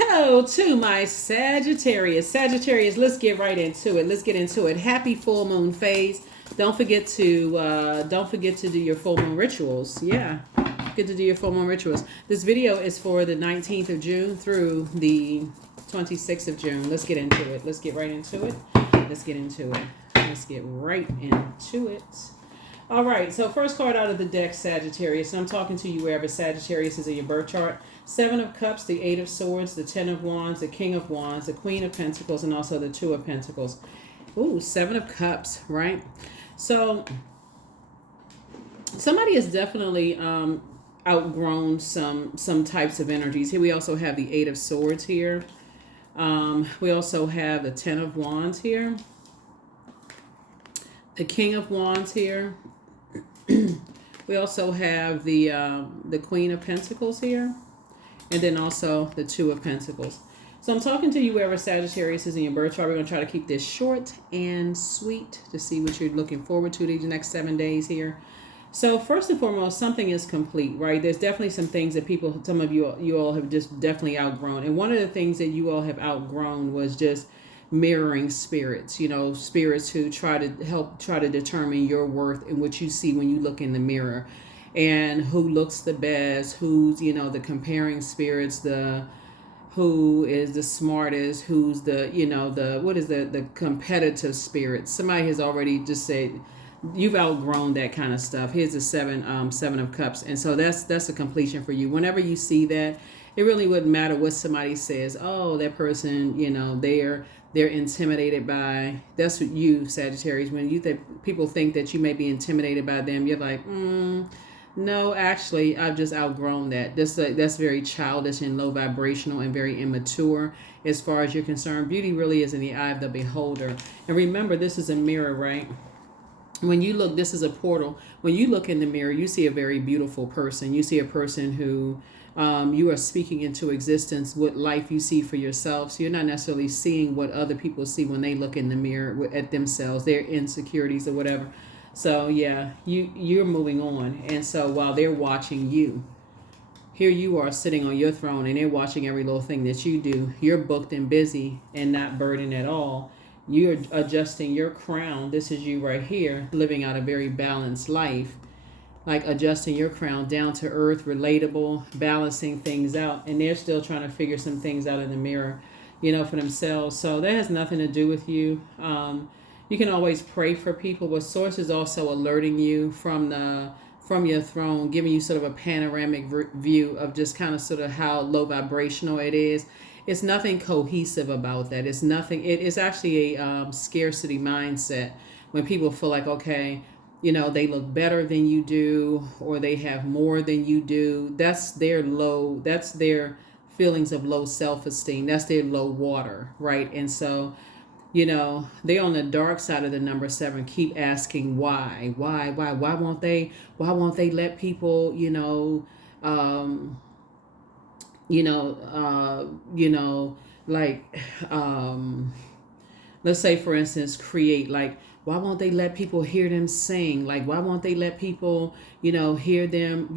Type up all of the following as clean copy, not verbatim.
Hello to my Sagittarius. Sagittarius, let's get right into it. Let's get into it. Happy full moon phase. Don't forget to do your full moon rituals. Yeah. Get to do your full moon rituals. This video is for the 19th of June through the 26th of June. Let's get into it. Let's get right into it. Let's get into it. Let's get right into it. All right, so first card out of the deck, Sagittarius. And I'm talking to you wherever Sagittarius is in your birth chart. Seven of Cups, the Eight of Swords, the Ten of Wands, the King of Wands, the Queen of Pentacles, and also the Two of Pentacles. Ooh, Seven of Cups, right? So somebody has definitely outgrown some types of energies. Here we also have the Eight of Swords here. We also have the Ten of Wands here. The King of Wands here. We also have the Queen of Pentacles here. And then also the Two of Pentacles. So I'm talking to you wherever Sagittarius is in your birth chart. We're going to try to keep this short and sweet to see what you're looking forward to these next 7 days here. So first and foremost, something is complete, right? There's definitely some things that some of you all have just definitely outgrown. And one of the things that you all have outgrown was just mirroring spirits, spirits who try to determine your worth and what you see when you look in the mirror. And who looks the best, who's, the comparing spirits, who is the smartest, who's the competitive spirit. Somebody has already just said, you've outgrown that kind of stuff. Here's the seven of cups. And so that's a completion for you. Whenever you see that, it really wouldn't matter what somebody says. Oh, that person, they're intimidated by. That's what you, Sagittarius, when people think that you may be intimidated by them, you're like, no, actually, I've just outgrown that. That's very childish and low vibrational and very immature as far as you're concerned. Beauty really is in the eye of the beholder. And remember, this is a mirror, right? When you look, this is a portal. When you look in the mirror, you see a very beautiful person. You see a person who you are speaking into existence, what life you see for yourself. So you're not necessarily seeing what other people see when they look in the mirror at themselves, their insecurities or whatever. So yeah, you're moving on. And so while they're watching you, here you are sitting on your throne and they're watching every little thing that you do. You're booked and busy and not burdened at all. You're adjusting your crown. This is you right here, living out a very balanced life, like adjusting your crown down to earth, relatable, balancing things out. And they're still trying to figure some things out in the mirror, for themselves. So that has nothing to do with you. You can always pray for people, but Source is also alerting you from your throne, giving you sort of a panoramic view of just kind of sort of how low vibrational it is. It's nothing cohesive about that. It's nothing. It is actually a scarcity mindset when people feel like, okay, they look better than you do, or they have more than you do. That's their feelings of low self-esteem. That's their low water, right? And so, they on the dark side of the number 7 keep asking why won't they let people, let's say for instance, create, like, why won't they let people hear them sing? Like, why won't they let people, hear them,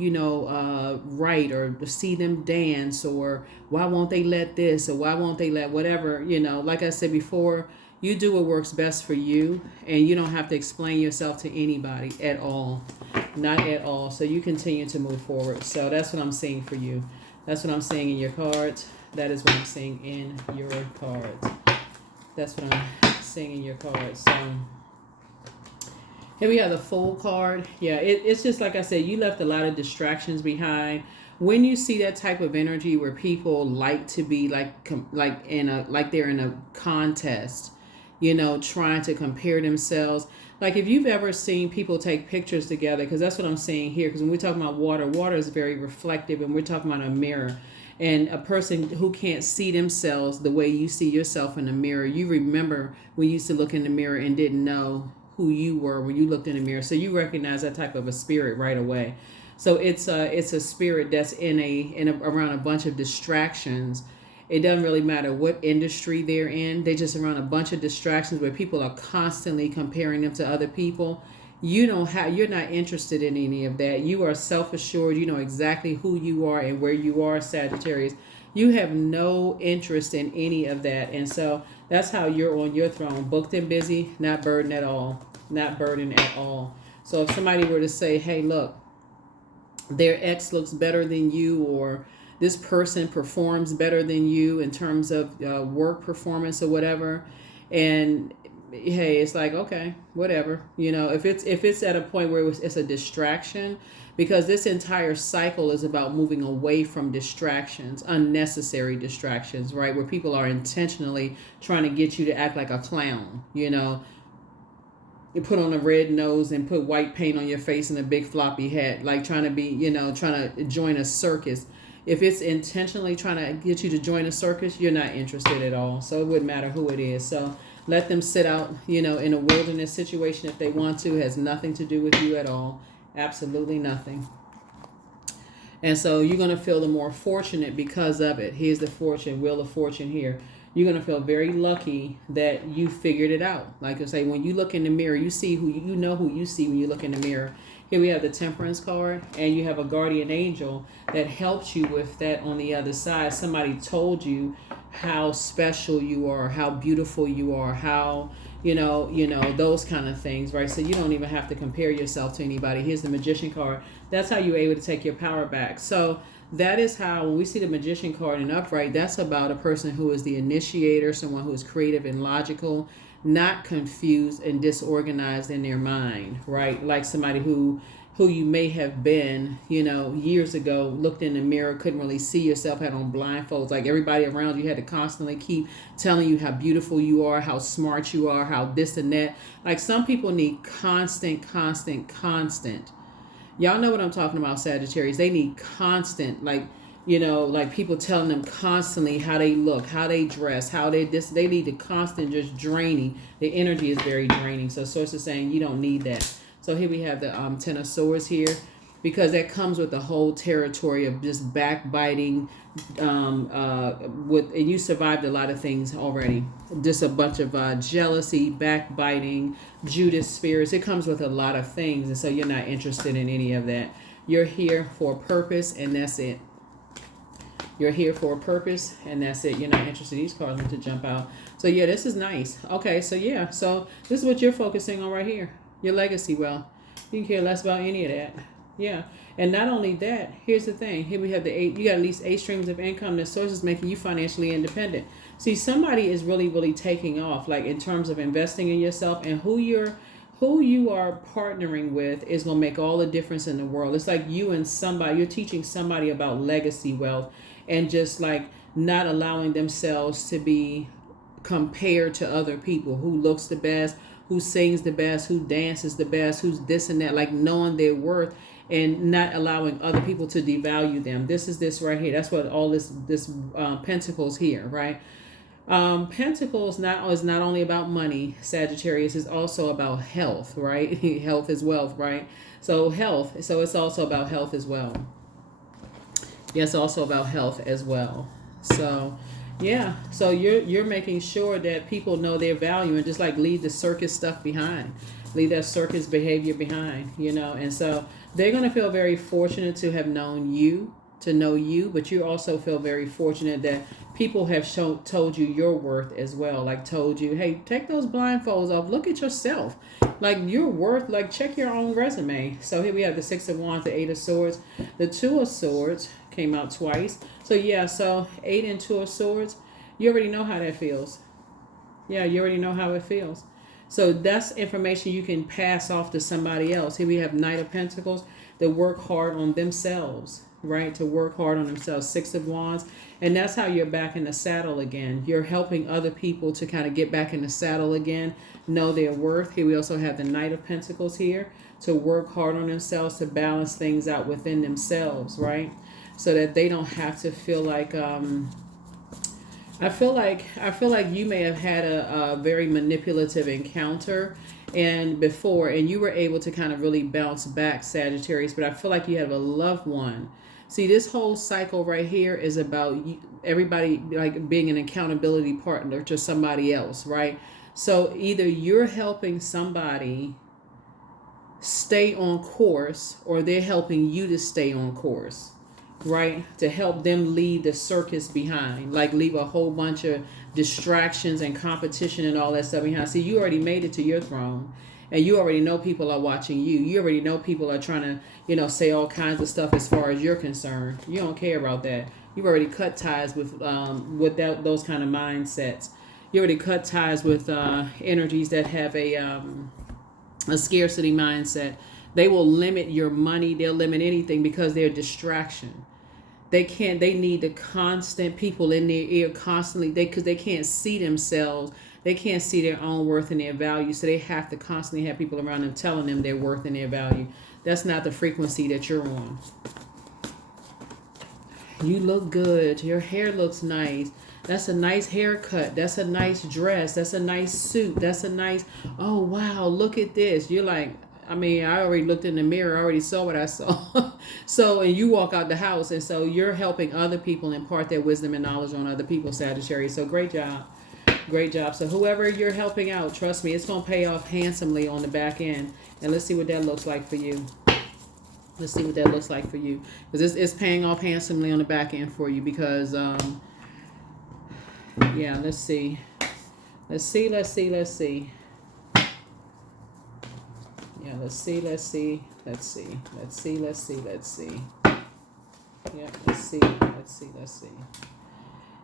write or see them dance? Or why won't they let this? Or why won't they let whatever, like I said before, you do what works best for you, and you don't have to explain yourself to anybody at all. Not at all. So you continue to move forward. So that's what I'm seeing for you. That's what I'm seeing in your cards. That is what I'm seeing in your cards. That's what I'm seeing in your cards. So here we have the Fool card. Yeah, it's just like I said, you left a lot of distractions behind. When you see that type of energy where people like to be like they're in a contest, trying to compare themselves. Like if you've ever seen people take pictures together, because that's what I'm saying here. Because when we're talking about water is very reflective, and we're talking about a mirror. And a person who can't see themselves the way you see yourself in the mirror, you remember when you used to look in the mirror and didn't know who you were when you looked in the mirror. So you recognize that type of a spirit right away. So it's a spirit that's around a bunch of distractions. It doesn't really matter what industry they're in. They just around a bunch of distractions where people are constantly comparing them to other people. You're not interested in any of that. You are self-assured. You know exactly who you are and where you are, Sagittarius. You have no interest in any of that. And so that's how you're on your throne, booked and busy, not burdened at all. Not burdened at all. So if somebody were to say, hey, look, their ex looks better than you, or this person performs better than you in terms of work performance or whatever, and hey, it's like, okay, whatever, if it's at a point where it's a distraction, because this entire cycle is about moving away from distractions, unnecessary distractions, right, where people are intentionally trying to get you to act like a clown. You put on a red nose and put white paint on your face and a big floppy hat, like trying to be, trying to join a circus. If it's intentionally trying to get you to join a circus, you're not interested at all. So it wouldn't matter who it is. So let them sit out, in a wilderness situation if they want to. It has nothing to do with you at all. Absolutely nothing. And so you're going to feel the more fortunate because of it. Here's the fortune, wheel of fortune here. You're going to feel very lucky that you figured it out. Like I say, when you look in the mirror, you see who you know who you see when you look in the mirror. Here we have the Temperance card, and you have a guardian angel that helps you with that on the other side. Somebody told you how special you are, how beautiful you are, how, those kind of things, right? So you don't even have to compare yourself to anybody. Here's the Magician card. That's how you're able to take your power back. So that is how, when we see the Magician card in upright, that's about a person who is the initiator, someone who is creative and logical, not confused and disorganized in their mind, right? Like somebody who you may have been, years ago, looked in the mirror, couldn't really see yourself, had on blindfolds. Like everybody around you had to constantly keep telling you how beautiful you are, how smart you are, how this and that. Like some people need constant. Y'all know what I'm talking about, Sagittarius. They need constant, like people telling them constantly how they look, how they dress, how they need the constant just draining. The energy is very draining. So Source is saying you don't need that. So here we have the Ten of Swords here, because that comes with the whole territory of just backbiting. And you survived a lot of things already. Just a bunch of jealousy, backbiting, Judas spirits. It comes with a lot of things, and so you're not interested in any of that. You're here for a purpose, and that's it. You're here for a purpose, and that's it. You're not interested. These cards want to jump out. So yeah, this is nice. Okay, so yeah, so this is what you're focusing on right here. Your legacy wealth. You can care less about any of that. Yeah. And not only that, here's the thing. Here we have the 8. You got at least 8 streams of income. The source is making you financially independent. See, somebody is really, really taking off, like in terms of investing in yourself, and who you are partnering with is going to make all the difference in the world. It's like you and somebody, you're teaching somebody about legacy wealth, and just like not allowing themselves to be compared to other people. Who looks the best, who sings the best, who dances the best, who's this and that, like knowing their worth and not allowing other people to devalue them. This is this right here. That's what all this Pentacles here, right? Pentacles is not only about money, Sagittarius, is also about health, right? Health is wealth, right? So health, so it's also about health as well. Yes, also about health as well. So yeah, so you're making sure that people know their value, and just like leave the circus stuff behind, leave that circus behavior behind, and so they're going to feel very fortunate to have known you, to know you, but you also feel very fortunate that people have told you your worth as well, like told you, hey, take those blindfolds off, look at yourself, like your worth, like check your own resume. So here we have the 6 of Wands, the 8 of Swords, the 2 of Swords came out twice. So yeah, so 8 and 2 of Swords, you already know how that feels. Yeah, you already know how it feels. So that's information you can pass off to somebody else. Here we have Knight of Pentacles, that work hard on themselves, right? To work hard on themselves. 6 of Wands. And that's how you're back in the saddle again. You're helping other people to kind of get back in the saddle again, know their worth. Here we also have the Knight of Pentacles here, to work hard on themselves, to balance things out within themselves, right? So that they don't have to feel like I feel like you may have had a very manipulative encounter and you were able to kind of really bounce back, Sagittarius, but I feel like you have a loved one. See, this whole cycle right here is about everybody like being an accountability partner to somebody else, right? So either you're helping somebody stay on course, or they're helping you to stay on course. right? To help them leave the circus behind, like leave a whole bunch of distractions and competition and all that stuff behind. See, you already made it to your throne, and you already know people are watching you. You already know people are trying to, say all kinds of stuff as far as you're concerned. You don't care about that. You've already cut ties with those kind of mindsets. You already cut ties with energies that have a scarcity mindset. They will limit your money. They'll limit anything because they're a distraction. They need the constant people in their ear constantly, because they can't see themselves. They can't see their own worth and their value. So they have to constantly have people around them telling them their worth and their value. That's not the frequency that you're on. You look good. Your hair looks nice. That's a nice haircut. That's a nice dress. That's a nice suit. That's a nice, oh, wow, look at this. You're like, I already looked in the mirror. I already saw what I saw. So, and you walk out the house. And so you're helping other people impart their wisdom and knowledge on other people, Sagittarius. So great job. Great job. So whoever you're helping out, trust me, it's going to pay off handsomely on the back end. And let's see what that looks like for you. Let's see what that looks like for you. Because it's paying off handsomely on the back end for you because, yeah, let's see. Let's see. Yeah, let's see. Let's see. Yeah, let's see.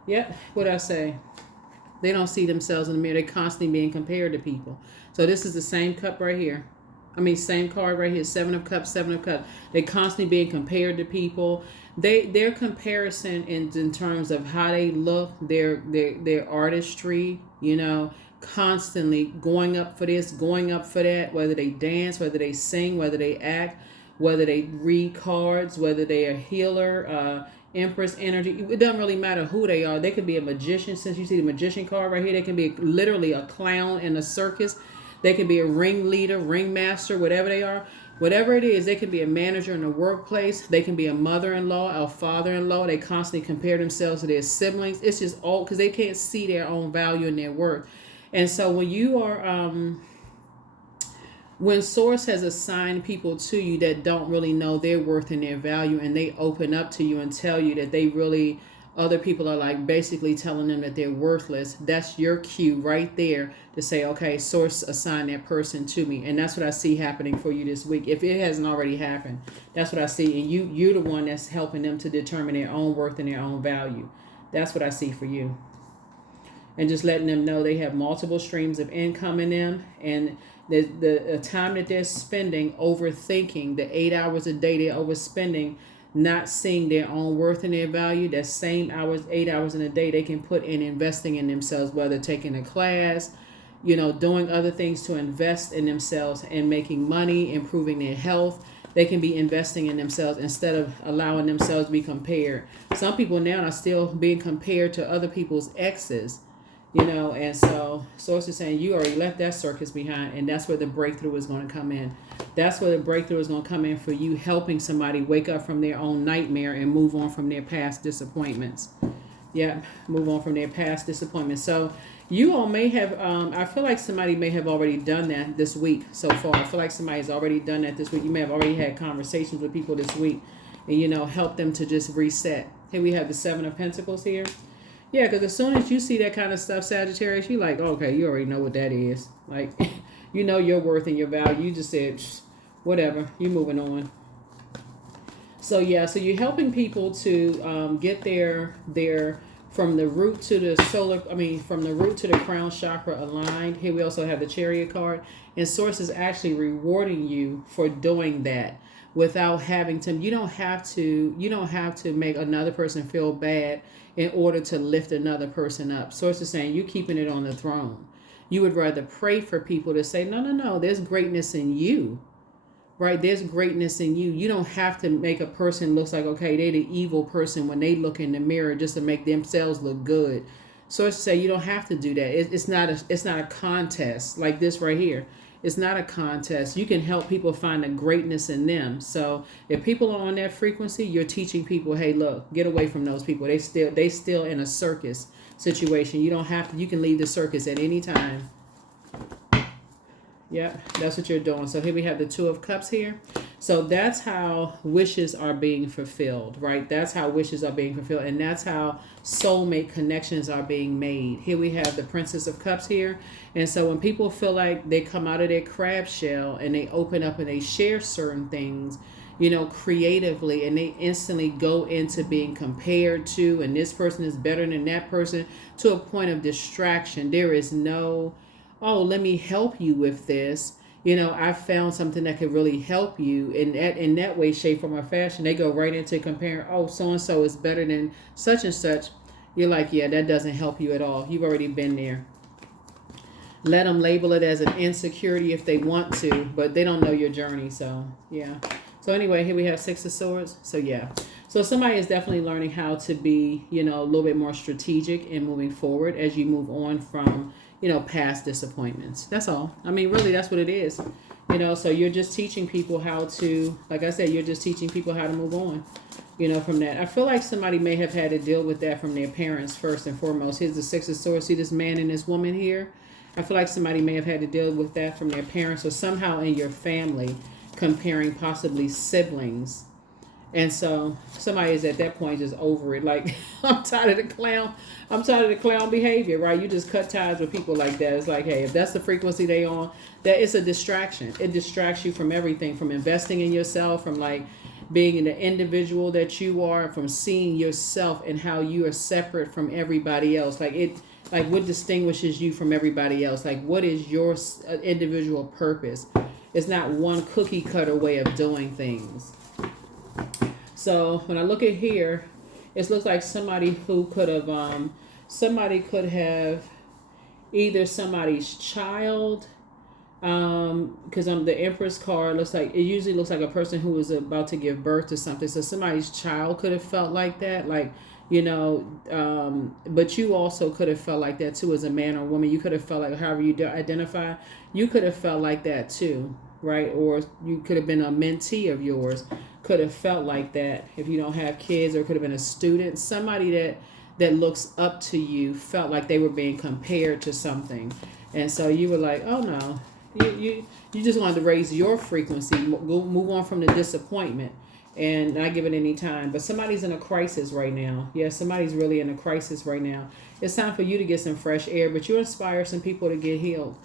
Yep, what I say? They don't see themselves in the mirror. They're constantly being compared to people. So this is the same cup right here. Same card right here. 7 of Cups, 7 of Cups. They're constantly being compared to people. Their comparison in terms of how they look, their artistry, constantly going up for this, going up for that, whether they dance, whether they sing, whether they act, whether they read cards, whether they're a healer, Empress energy. It doesn't really matter who they are. They could be a magician. Since you see the magician card right here, they can be literally a clown in a circus. They can be a ringleader, ringmaster, whatever they are. Whatever it is, they can be a manager in the workplace. They can be a mother-in-law, a father-in-law. They constantly compare themselves to their siblings. It's just all because they can't see their own value and their worth. And so when you are, when Source has assigned people to you that don't really know their worth and their value, and they open up to you and tell you that they really, other people are like basically telling them that they're worthless, that's your cue right there to say, okay, Source assigned that person to me. And that's what I see happening for you this week. If it hasn't already happened, that's what I see. And you're the one that's helping them to determine their own worth and their own value. That's what I see for you. And just letting them know they have multiple streams of income in them, and the time that they're spending overthinking, the 8 hours a day they're overspending, not seeing their own worth and their value, that same 8 hours in a day they can put in investing in themselves, whether taking a class, doing other things to invest in themselves and making money, improving their health. They can be investing in themselves instead of allowing themselves to be compared. Some people now are still being compared to other people's exes. And so Source is saying you already left that circus behind, and that's where the breakthrough is going to come in. That's where the breakthrough is going to come in for you, helping somebody wake up from their own nightmare and move on from their past disappointments. Yeah, move on from their past disappointments. So you all may have, I feel like somebody may have already done that this week so far. I feel like somebody's already done that this week. You may have already had conversations with people this week and, help them to just reset. Here we have the 7 of Pentacles here. Yeah, because as soon as you see that kind of stuff, Sagittarius, you're like, okay, you already know what that is. Like, you know your worth and your value. You just said, whatever, you're moving on. So, yeah, so you're helping people to get their from the root to the from the root to the crown chakra aligned. Here we also have the Chariot card. And Source is actually rewarding you for doing that without having to, you don't have to make another person feel bad in order to lift another person up. Source is saying you're keeping it on the throne. You would rather pray for people to say, no, there's greatness in you, right? There's greatness in you. You don't have to make a person look like, okay, they're the evil person when they look in the mirror just to make themselves look good. Source is saying you don't have to do that. It's not a contest like this right here. It's not a contest. You can help people find the greatness in them. So if people are on that frequency, you're teaching people, hey, look, get away from those people. They still in a circus situation. You don't have to. You can leave the circus at any time. Yep, that's what you're doing. So here we have the 2 of Cups here. So that's how wishes are being fulfilled, right? That's how wishes are being fulfilled. And that's how soulmate connections are being made. Here we have the Princess of Cups here. And so when people feel like they come out of their crab shell and they open up and they share certain things, creatively, and they instantly go into being compared to, and this person is better than that person, to a point of distraction. There is no, oh, let me help you with this. I found something that could really help you in that way, shape, form, or fashion. They go right into comparing, oh, so and so is better than such and such. You're like, yeah, that doesn't help you at all. You've already been there. Let them label it as an insecurity if they want to, but they don't know your journey. So, yeah. So anyway, here we have Six of Swords. So yeah. So somebody is definitely learning how to be, a little bit more strategic in moving forward as you move on from, past disappointments. That's all. I mean, really, that's what it is. So you're just teaching people how to, like I said, you're just teaching people how to move on, from that. I feel like somebody may have had to deal with that from their parents first and foremost. Here's the Six of Swords. See this man and this woman here? I feel like somebody may have had to deal with that from their parents or somehow in your family, comparing possibly siblings. And so somebody is at that point just over it. Like, I'm tired of the clown. I'm tired of the clown behavior, right? You just cut ties with people like that. It's like, hey, if that's the frequency they on, that it's a distraction. It distracts you from everything, from investing in yourself, from like being the individual that you are, from seeing yourself and how you are separate from everybody else. Like what distinguishes you from everybody else? Like, what is your individual purpose? It's not one cookie cutter way of doing things. So when I look at here, it looks like somebody who could have, either somebody's child, because on the Empress card, it usually looks like a person who was about to give birth to something. So somebody's child could have felt like that, like, but you also could have felt like that too as a man or woman. You could have felt like, however you identify, you could have felt like that too, right? Or you could have been a mentee of yours, could have felt like that if you don't have kids, or could have been a student. Somebody that looks up to you felt like they were being compared to something. And so you were like, oh no, you just wanted to raise your frequency, move on from the disappointment and not give it any time. But somebody's in a crisis right now. Yeah, somebody's really in a crisis right now. It's time for you to get some fresh air, but you inspire some people to get healed.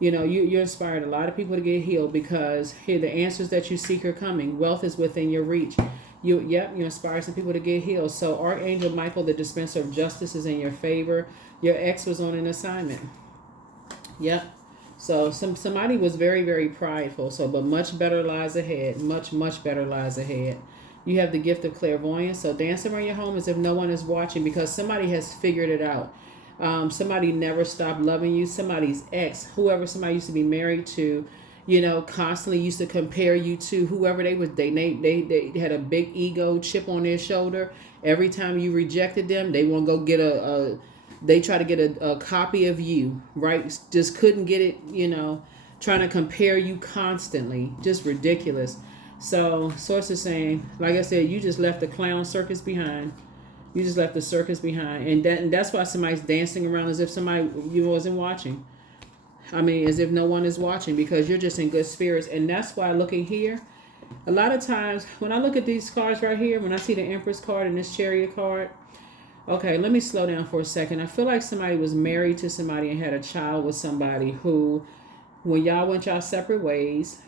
You inspired a lot of people to get healed, because here the answers that you seek are coming. Wealth is within your reach. You inspire some people to get healed. So Archangel Michael, the dispenser of justice, is in your favor. Your ex was on an assignment. Yep. So somebody was very, very prideful. So, but much better lies ahead. Much, much better lies ahead. You have the gift of clairvoyance. So dance around your home as if no one is watching, because somebody has figured it out. Somebody never stopped loving you. Somebody's ex, whoever somebody used to be married to, constantly used to compare you to whoever they was dating. They had a big ego chip on their shoulder. Every time you rejected them, they want to go get they try to get a copy of you, right? Just couldn't get it, trying to compare you constantly. Just ridiculous. So Source is saying, like I said, you just left the clown circus behind. You just left the circus behind. And that's why somebody's dancing around as if somebody wasn't watching. I mean, as if no one is watching, because you're just in good spirits. And that's why looking here, a lot of times when I look at these cards right here, when I see the Empress card and this Chariot card, okay, let me slow down for a second. I feel like somebody was married to somebody and had a child with somebody who, when y'all went y'all separate ways,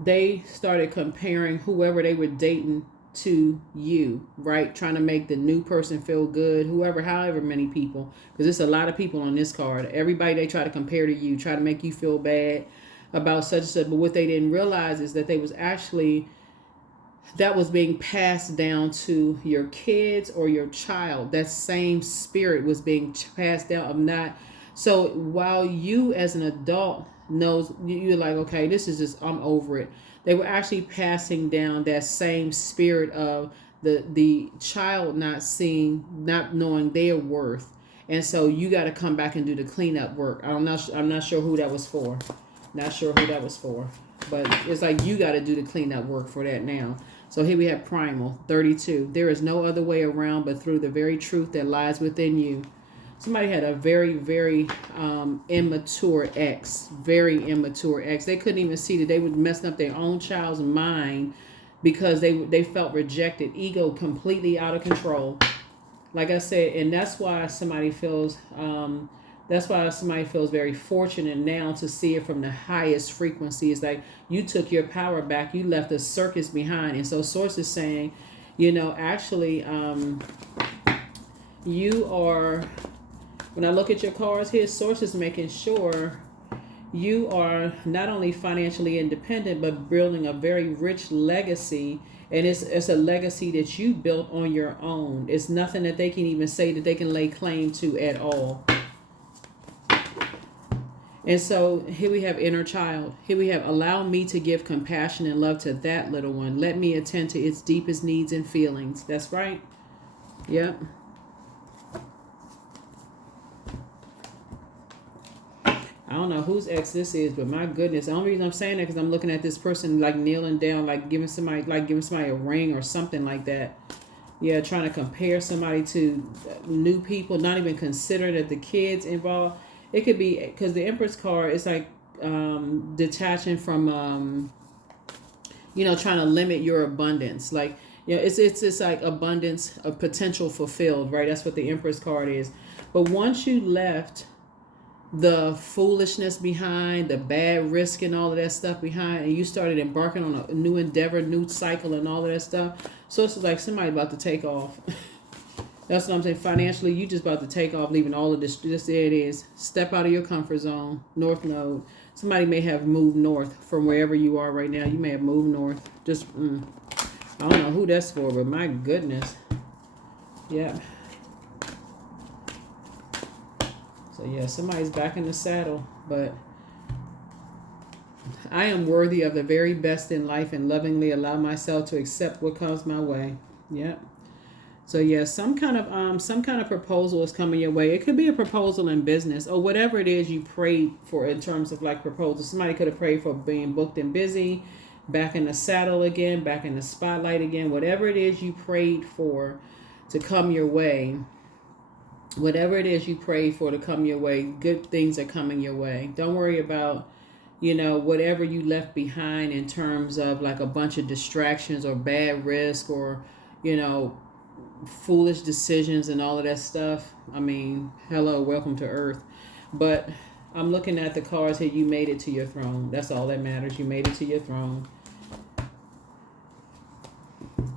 they started comparing whoever they were dating to you, right? Trying to make the new person feel good, however many people, because there's a lot of people on this card. Everybody they try to compare to you, try to make you feel bad about such and such. But what they didn't realize is that that was being passed down to your kids or your child. That same spirit was being passed down. So while you as an adult knows, you're like, okay, this is just, I'm over it. They were actually passing down that same spirit of the child not knowing their worth. And so you got to come back and do the cleanup work. I'm not sure who that was for. Not sure who that was for. But it's like you got to do the cleanup work for that now. So here we have Primal 32. There is no other way around but through the very truth that lies within you. Somebody had a very, very immature ex. Very immature ex. They couldn't even see that they were messing up their own child's mind because they felt rejected. Ego completely out of control. Like I said, and that's why somebody feels very fortunate now to see it from the highest frequency. It's like you took your power back, you left a circus behind. And so Source is saying, actually, you are, when I look at your cards here, Source is making sure you are not only financially independent, but building a very rich legacy. And it's a legacy that you built on your own. It's nothing that they can even say that they can lay claim to at all. And so here we have inner child. Here we have allow me to give compassion and love to that little one. Let me attend to its deepest needs and feelings. That's right. Yep. I don't know whose ex this is, but my goodness. The only reason I'm saying that because I'm looking at this person like kneeling down, like giving somebody a ring or something like that. Yeah, trying to compare somebody to new people, not even consider that the kids involved. It could be because the Empress card is like detaching from, trying to limit your abundance. Like, it's like abundance of potential fulfilled, right? That's what the Empress card is. But once you left the foolishness behind, the bad risk and all of that stuff behind, and you started embarking on a new endeavor, new cycle and all of that stuff. So it's like somebody about to take off. That's what I'm saying. Financially, you just about to take off, leaving all of this. This there it is. Step out of your comfort zone. North Node. Somebody may have moved north from wherever you are right now. You may have moved north. Just, I don't know who that's for, but my goodness. Yeah. So yeah, somebody's back in the saddle, but I am worthy of the very best in life and lovingly allow myself to accept what comes my way. Yep. So yeah, some kind of proposal is coming your way. It could be a proposal in business or whatever it is you prayed for in terms of like proposal. Somebody could have prayed for being booked and busy, back in the saddle again, back in the spotlight again. Whatever it is you prayed for to come your way. Whatever it is you prayed for to come your way, good things are coming your way. Don't worry about, whatever you left behind in terms of like a bunch of distractions or bad risk or, foolish decisions and all of that stuff. I mean, hello, welcome to Earth. But I'm looking at the cards here. You made it to your throne. That's all that matters. You made it to your throne.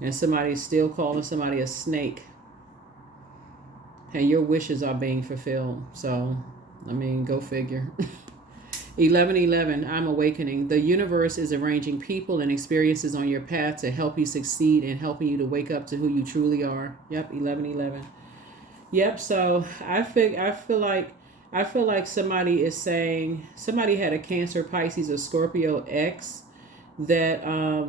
And somebody's still calling somebody a snake. And your wishes are being fulfilled. So, I mean, go figure. 11:11, I'm awakening. The universe is arranging people and experiences on your path to help you succeed and helping you to wake up to who you truly are. Yep, 11:11. Yep, so I feel like somebody is saying somebody had a Cancer, Pisces, or Scorpio ex that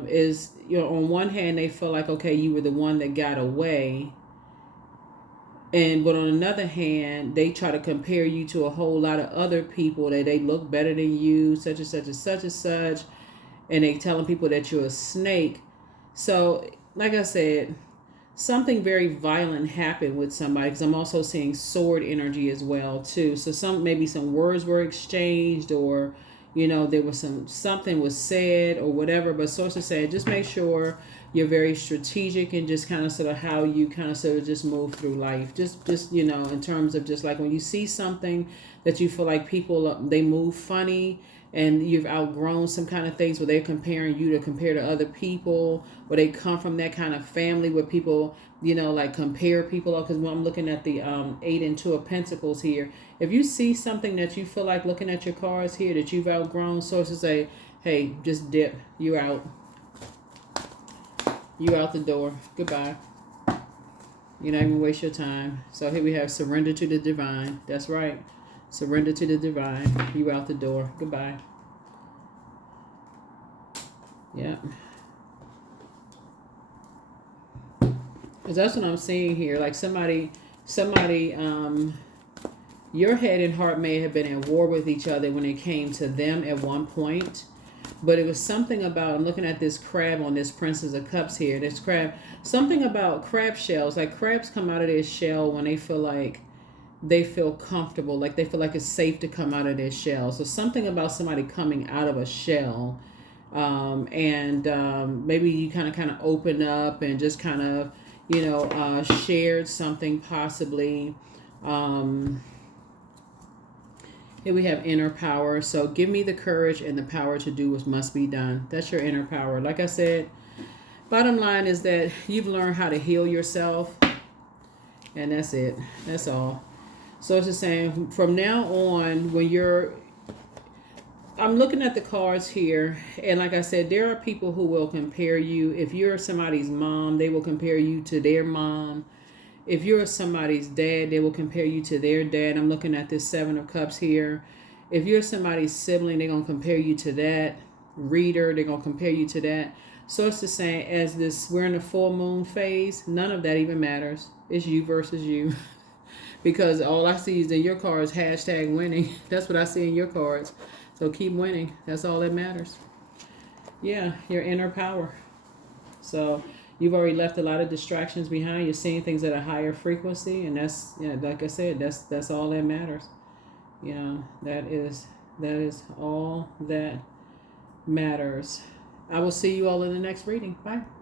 is, on one hand they feel like, okay, you were the one that got away. But on another hand, they try to compare you to a whole lot of other people that they look better than you, such and such and such and such. And they telling people that you're a snake. So, like I said, something very violent happened with somebody because I'm also seeing sword energy as well, too. So maybe some words were exchanged or, there was something was said or whatever. But sources said, just make sure you're very strategic and just kind of sort of how you kind of sort of just move through life. Just in terms of just like when you see something that you feel like people, they move funny and you've outgrown some kind of things where they're comparing you to compare to other people, where they come from that kind of family where people, like compare people. Because when I'm looking at the 8 and 2 of Pentacles here, if you see something that you feel like looking at your cards here that you've outgrown, sources say, hey, just dip, you out. You out the door. Goodbye. You're not even waste your time. So here we have surrender to the divine. That's right. Surrender to the divine. You out the door. Goodbye. Yeah. Because that's what I'm seeing here. Like somebody, your head and heart may have been at war with each other when it came to them at one point. But it was something about, I'm looking at this crab on this Princess of Cups here. This crab, something about crab shells. Like crabs come out of their shell when they feel like, they feel comfortable, like they feel like it's safe to come out of their shell. So something about somebody coming out of a shell, and maybe you kind of open up and just kind of, shared something possibly. Here we have inner power. So give me the courage and the power to do what must be done. That's your inner power. Like I said, bottom line is that you've learned how to heal yourself, and that's it. That's all. So it's just saying from now on, I'm looking at the cards here, and like I said, there are people who will compare you. If you're somebody's mom, they will compare you to their mom. If you're somebody's dad, they will compare you to their dad. I'm looking at this Seven of Cups here. If you're somebody's sibling, they're going to compare you to that. Reader, they're going to compare you to that. So it's the same as this, we're in the full moon phase. None of that even matters. It's you versus you. Because all I see is in your cards, #winning. That's what I see in your cards. So keep winning. That's all that matters. Yeah, your inner power. So you've already left a lot of distractions behind. You're seeing things at a higher frequency, and that's, like I said, that's all that matters. That is all that matters. I will see you all in the next reading. Bye.